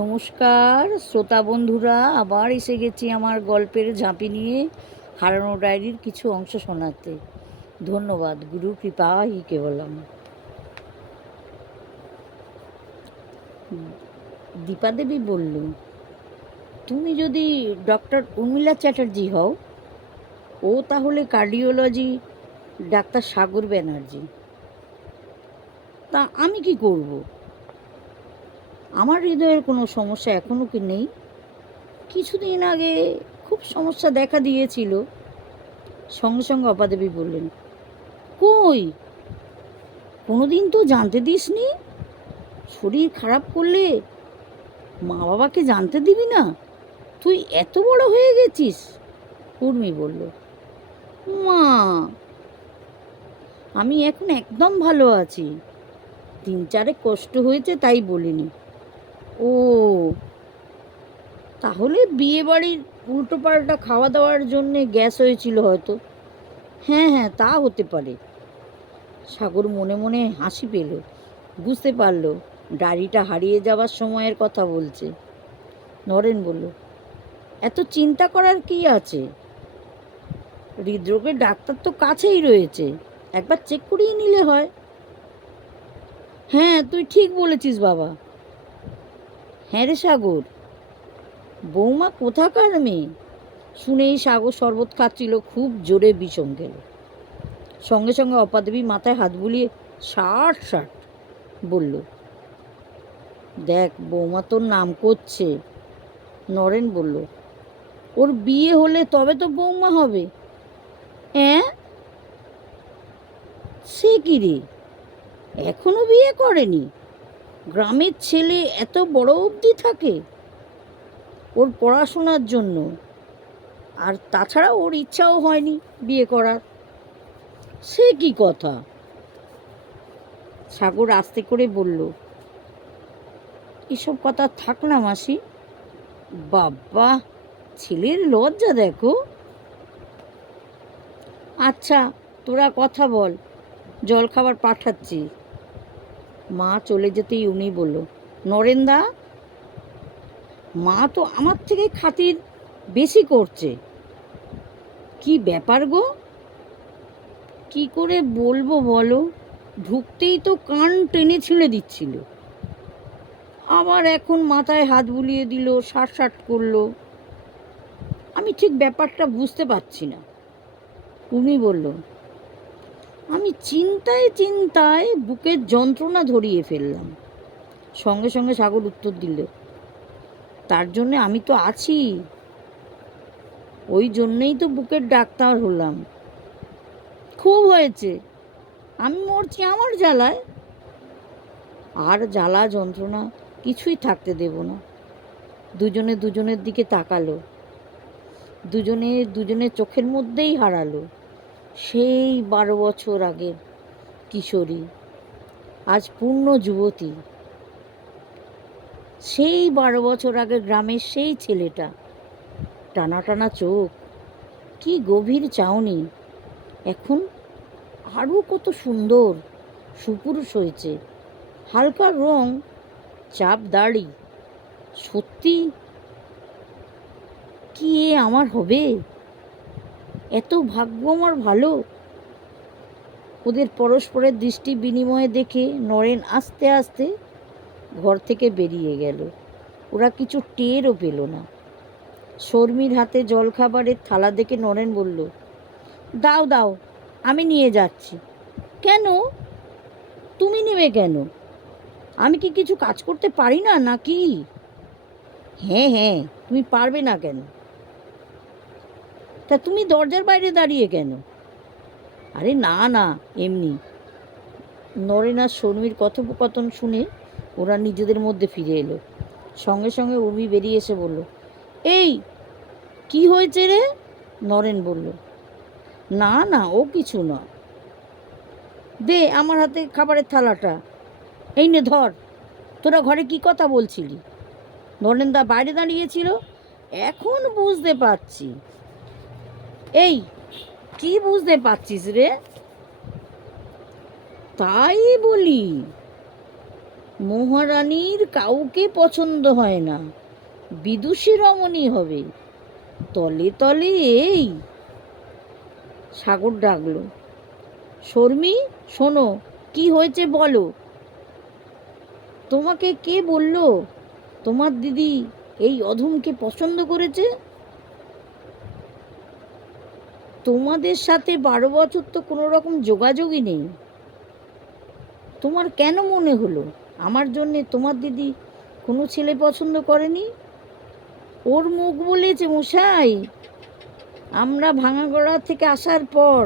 নমস্কার শ্রোতা বন্ধুরা, আবার এসে গেছি আমার গল্পের ঝাঁপি নিয়ে হারানো ডায়েরির কিছু অংশ শোনাতে। ধন্যবাদ, গুরু কৃপা হি কেবলম। দীপা দেবী বলল, তুমি যদি ডক্টর উর্মিলা চ্যাটার্জি হও, ও তাহলে কার্ডিওলজি ডাক্তার সাগর ব্যানার্জি। তা আমি কি করব? আমার হৃদয়ের কোনো সমস্যা এখনও কি নেই? কিছুদিন আগে খুব সমস্যা দেখা দিয়েছিল। সঙ্গে সঙ্গে অপাদেবী বললেন, কই, কোনোদিন তো জানতে দিসনি? শরীর খারাপ করলে মা বাবাকে জানতে দিবি না? তুই এত বড় হয়ে গেছিস। উর্মি বলল, মা, আমি এখন একদম ভালো আছি। 3-4 কষ্ট হয়েছে তাই বলিনি। ও, তাহলে বিয়ে বাড়ির উল্টোপাল্টা খাওয়া দাওয়ার জন্যে গ্যাস হয়েছিল হয়তো। হ্যাঁ হ্যাঁ, তা হতে পারে। সাগর মনে মনে হাসি পেল, বুঝতে পারল ডায়েরিটা হারিয়ে যাওয়ার সময়ের কথা বলছে। নরেন বলল, এত চিন্তা করার কি আছে? হৃদরোগের ডাক্তার তো কাছেই রয়েছে, একবার চেক করিয়ে নিলে হয়। হ্যাঁ, তুই ঠিক বলেছিস বাবা। হ্যাঁ রে সাগর, বৌমা কোথাকার মেয়ে? শুনেই সাগর শরবত খাচ্ছিল, খুব জোরে বিষম গেল। সঙ্গে সঙ্গে অপাদেবী মাথায় হাত বুলিয়ে ষাট ষাট বলল, দেখ বৌমা তোর নাম করছে। নরেন বলল, ওর বিয়ে হলে তবে তো বৌমা হবে। হ্যাঁ, সে কি রে, এখনো বিয়ে করেনি? গ্রামের ছেলে এত বড় অবধি থাকে ওর পড়াশোনার জন্য, আর তাছাড়া ওর ইচ্ছাও হয়নি বিয়ে করার। সে কি কথা? সাগর আস্তে করে বলল, এসব কথা থাক না মাসি। বাবা, ছেলের লজ্জা দেখো। আচ্ছা, তোরা কথা বল, জল খাবার পাঠাচ্ছি। মা চলে যেতেই উনি বলল, নরেনদা, মা তো আমার থেকে খাতির বেশি করছে। কি ব্যাপার গো? কি করে বলবো বলো, ঢুকতেই তো কান টেনে ছিঁড়ে দিচ্ছিল, আবার এখন মাথায় হাত বুলিয়ে দিল, ষাট ষাট করলো। আমি ঠিক ব্যাপারটা বুঝতে পারছি না। উনি বলল, আমি চিন্তায় চিন্তায় বুকের যন্ত্রণা ধরিয়ে ফেললাম। সঙ্গে সঙ্গে সাগর উত্তর দিল, তার জন্যে আমি তো আছি, ওই জন্যেই তো বুকের ডাক্তার হলাম। খুব হয়েছে, আমি মরছি আমার জ্বালায়। আর জ্বালা যন্ত্রণা কিছুই থাকতে দেব না। দুজনে দুজনের দিকে তাকালো, দুজনে দুজনের চোখের মধ্যেই হারালো সেই 12 বছর আগের কিশোরী, আজ পূর্ণ যুবতী। সেই 12 বছর আগে গ্রামের সেই ছেলেটা, টানা টানা চোখ, কি গভীর চাউনি, এখন আরও কত সুন্দর, সুপুরুষ হয়েছে। হালকা রং, চাপ দাড়ি। সত্যি কি এ আমার হবে? এত ভাগ্য আমার ভালো। ওদের পরস্পরের দৃষ্টি বিনিময়ে দেখে নরেন আস্তে আস্তে ঘর থেকে বেরিয়ে গেল। ওরা কিছু টেরও পেল না। শর্মির হাতে জলখাবারের থালা দেখে নরেন বলল, দাও দাও, আমি নিয়ে যাচ্ছি। কেন? তুমি নেবে কেন? আমি কি কিছু কাজ করতে পারি না নাকি? হ্যাঁ হ্যাঁ, তুমি পারবে না কেন? তা তুমি দরজার বাইরে দাঁড়িয়ে কেন? আরে না না, এমনি। নরেন আর শর্মির কথোপকথন শুনে ওরা নিজেদের মধ্যে ফিরে এলো। সঙ্গে সঙ্গে উর্মি বেরিয়ে এসে বলল, এই, কি হয়েছে রে? নরেন বলল, না না, ও কিছু না। দে আমার হাতে খাবারের থালাটা। এই নে ধর। তোরা ঘরে কি কথা বলছিলি? নরেনদা বাইরে দাঁড়িয়েছিল, এখন বুঝতে পারছি। এই, কি বুঝতে পারছিস রে? তাই বলি, মহারানীর কাউকে পছন্দ হয় না, বিদুষী রমণী হবে। তলে তলে এই। সাগর ডাকলো, শর্মী শোনো, কি হয়েছে বলো। তোমাকে কে বলল তোমার দিদি এই অধমকে পছন্দ করেছে? তোমাদের সাথে 12 বছর তো কোনো রকম যোগাযোগই নেই। তোমার কেন মনে হলো আমার জন্যে তোমার দিদি কোনো ছেলে পছন্দ করেনি? ওর মুখ বলেছে মশাই। আমরা ভাঙাগড়া থেকে আসার পর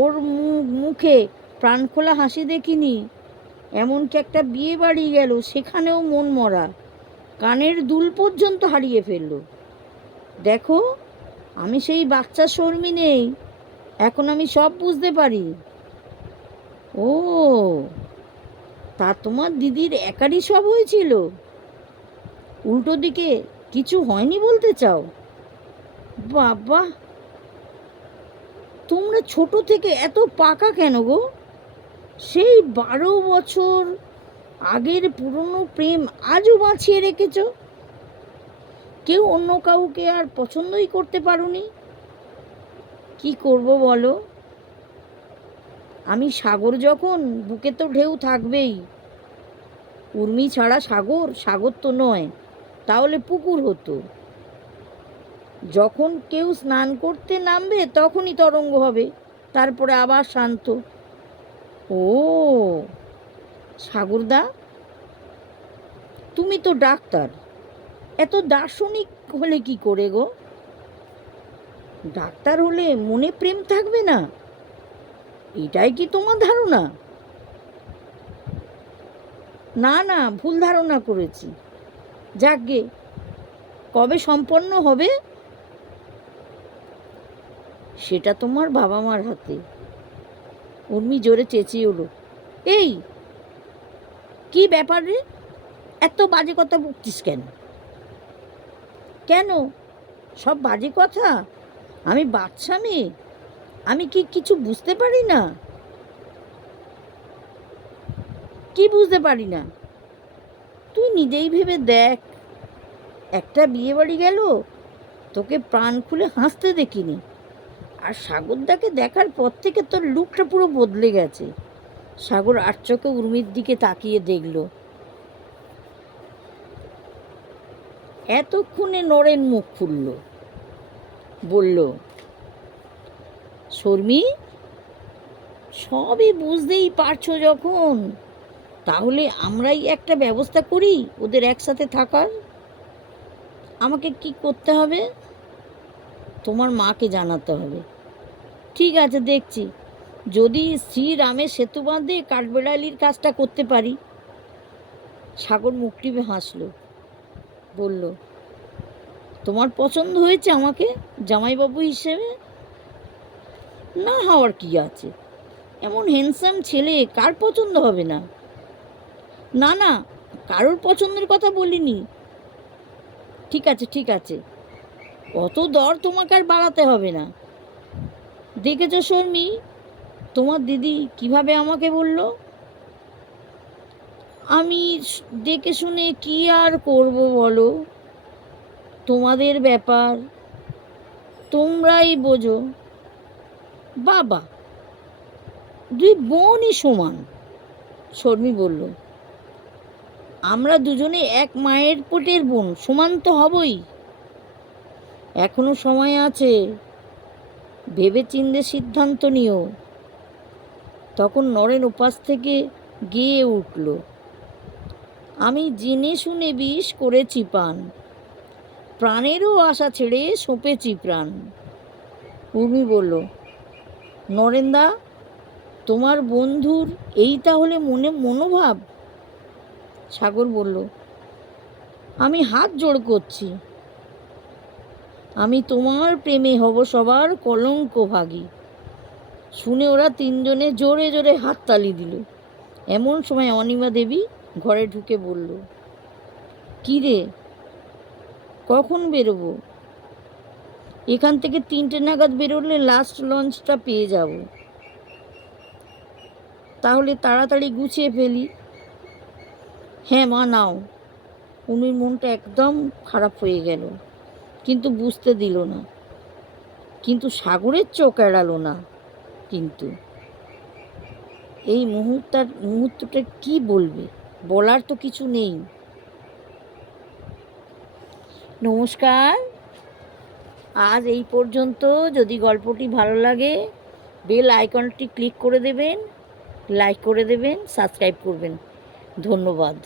ওর মুখে প্রাণখোলা হাসি দেখিনি। এমনকি একটা বিয়ে বাড়ি গেল, সেখানেও মন মরা, কানের দুল পর্যন্ত হারিয়ে ফেলল। দেখো, আমি সেই বাচ্চা শর্মী নেই, এখন আমি সব বুঝতে পারি। ও, তা তোমার দিদির একারই সব হয়েছিল, উল্টো দিকে কিছু হয়নি বলতে চাও? বাবা, তোমরা ছোট থেকে এত পাকা কেন গো? সেই 12 বছর আগের পুরনো প্রেম আজও বাঁচিয়ে রেখেছ। কেউ অন্য কাউকে আর পছন্দই করতে পারোনি। কি করব বলো? আমি সাগর যখন, বুকে তো ঢেউ থাকবেই। উর্মি ছাড়া সাগর, সাগর তো নয়, তাহলে পুকুর হতো। যখন কেউ স্নান করতে নামবে তখনই তরঙ্গ হবে, তারপরে আবার শান্ত। ও সাগরদা, তুমি তো ডাক্তার, এত দার্শনিক হলে কি করে গো? ডাক্তার হলে মনে প্রেম থাকবে না, এটাই কি তোমার ধারণা? না না, ভুল ধারণা করেছি। যাকগে, কবে সম্পন্ন হবে সেটা তোমার বাবা মার হাতে। উর্মি জোরে চেঁচিয়ে উঠল, এই কি ব্যাপার রে, এত বাজে কথা বকছিস কেন? কেন সব বাজে কথা? আমি বাচ্চা মেয়ে, আমি কি কিছু বুঝতে পারি না? কি বুঝতে পারি না? তুই নিজেই ভেবে দেখ, একটা বিয়ে বাড়ি গেল, তোকে প্রাণ খুলে হাসতে দেখিনি। আর সাগরদাকে দেখার পর থেকে তোর লুকটা পুরো বদলে গেছে। সাগর আর চোখে উর্মির দিকে তাকিয়ে দেখল। এতক্ষণে নরেন মুখ খুলল, বলল, শর্মী, সবই বুঝতেই পারছো যখন, তাহলে আমরাই একটা ব্যবস্থা করি ওদের একসাথে থাকার। আমাকে কি করতে হবে? তোমার মাকে জানাতে হবে। ঠিক আছে, দেখছি, যদি শ্রীরামের সেতু বাঁধে কাঠবেড়ালির কাজটা করতে পারি। সাগর মুখ টিপে হাসল, বলল, তোমার পছন্দ হয়েছে আমাকে জামাইবাবু হিসেবে? না হওয়ার কি আছে, এমন হ্যান্ডসাম ছেলে কার পছন্দ হবে না? না না, কারোর পছন্দের কথা বলিনি। ঠিক আছে ঠিক আছে, অত দর তোমাকে আর বাড়াতে হবে না। দেখেছ শর্মী, তোমার দিদি কিভাবে আমাকে বলল। আমি দেখে শুনে কি আর করব বলো, তোমাদের ব্যাপার, তোমরাই বোঝো। বাবা, দুই বোনই সমান। শর্মী বলল, আমরা দুজনে এক মায়ের পেটের বোন, সমান তো হবই। এখনো সময় আছে, ভেবে চিন্তে সিদ্ধান্ত নিও। তখন নরেন উপাস থেকে গেয়ে উঠল, আমি জেনে শুনে বিষ করেছি পান, প্রাণেরও আশা ছেড়ে সঁপেছি প্রাণ। উর্মি বলল, নরেনদা, তোমার বন্ধুর এই তাহলে মনোভাব? সাগর বলল, আমি হাত জোড় করছি, আমি তোমার প্রেমে হব সবার কলঙ্ক ভাগী। শুনে ওরা তিনজনে জোরে জোরে হাততালি দিল। এমন সময় অনিমা দেবী ঘরে ঢুকে বলল, কি রে, কখন বেরোবো? এখান থেকে 3টে নাগাদ বেরোলে লাস্ট লঞ্চটা পেয়ে যাব। তাহলে তাড়াতাড়ি গুছিয়ে ফেলি। হ্যাঁ মা নাও। উনির মনটা একদম খারাপ হয়ে গেল, কিন্তু বুঝতে দিল না। কিন্তু সাগরের চোখ এড়ালো না। কিন্তু এই মুহূর্তটা কি বলবে, বলার তো কিছু নেই। নমস্কার, আজ এই পর্যন্ত। যদি গল্পটি ভালো লাগে বেল আইকনটি ক্লিক করে দেবেন, লাইক করে দেবেন, সাবস্ক্রাইব করবেন। ধন্যবাদ।